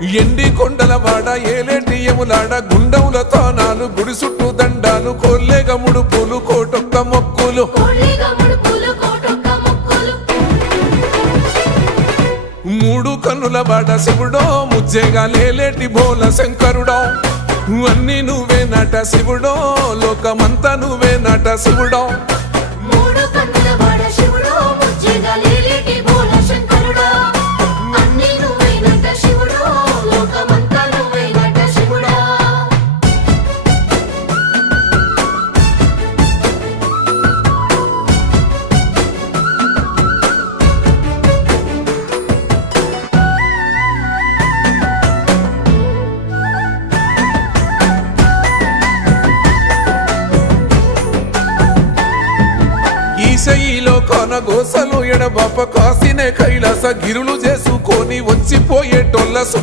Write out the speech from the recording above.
ఎండి కొండల వాడ ఏలేటియములాడ గుండముల తానాలు గుడి చుట్టూ దండాలు కోల్లేగ ముడుపులు కోటొక్క మొక్కులు మూడు కన్నుల వాడ శివుడో ముజ్జేగా లేలేటి బోల శంకరుడో అన్ని నువ్వే నట శివుడో లోకమంతా నువ్వే నట శివుడో ఈశయిలో కొనగోసలు ఎడబాప కాసినే కైలాస గిరులు చేసుకొని వచ్చిపోయేటోళ్ళ